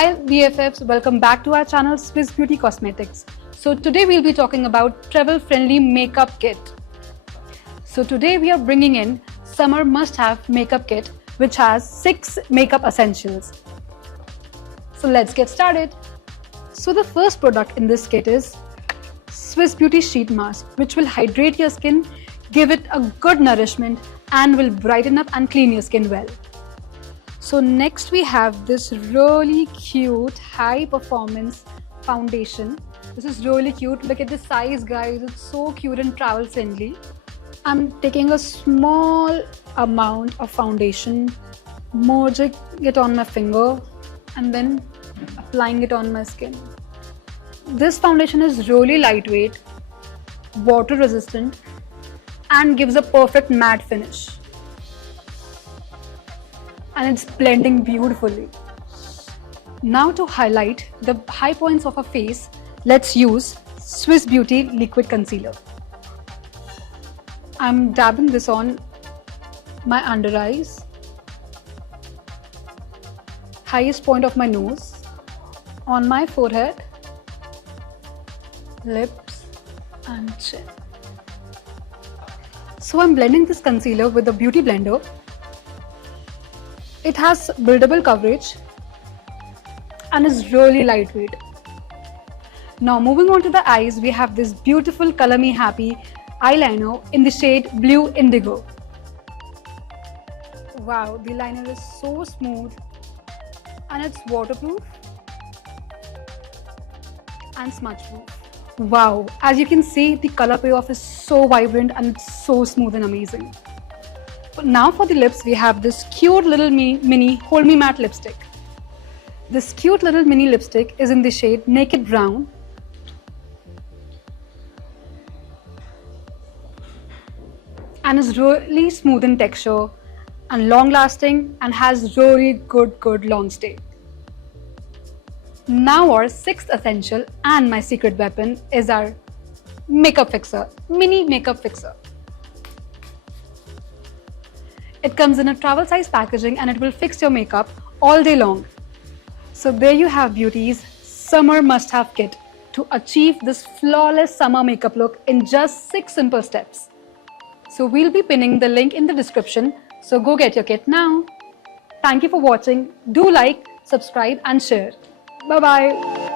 Hi BFFs, welcome back to our channel Swiss Beauty Cosmetics. So today we'll be talking about travel-friendly makeup kit. So today we are bringing in summer must-have makeup kit which has 6 makeup essentials. So let's get started. So the first product in this kit is Swiss Beauty Sheet Mask, which will hydrate your skin, give it a good nourishment and will brighten up and clean your skin well. So next we have this really cute high performance foundation. This is really cute. Look at the size, guys. It's so cute and travel friendly. I'm taking a small amount of foundation, merging it on my finger and then applying it on my skin. This foundation is really lightweight, water resistant and gives a perfect matte finish. And it's blending beautifully. Now to highlight the high points of our face, let's use Swiss Beauty Liquid Concealer. I'm dabbing this on my under eyes, highest point of my nose, on my forehead, lips and chin. So I'm blending this concealer with a beauty blender. It has buildable coverage and is really lightweight. Now moving on to the eyes, we have this beautiful Colour Me Happy Eyeliner in the shade Blue Indigo. Wow, the liner is so smooth and it's waterproof and smudge proof. Wow, as you can see, the color payoff is so vibrant and it's so smooth and amazing. Now for the lips, we have this cute little mini Hold Me Matte lipstick. This cute little mini lipstick is in the shade Naked Brown. And is really smooth in texture and long lasting and has really good long stay. Now our sixth essential and my secret weapon is our makeup fixer, mini makeup fixer. It comes in a travel size packaging and it will fix your makeup all day long. So there you have beauties, summer must-have kit to achieve this flawless summer makeup look in just 6 simple steps. So we'll be pinning the link in the description, so go get your kit now. Thank you for watching. Do like, subscribe and share. Bye bye.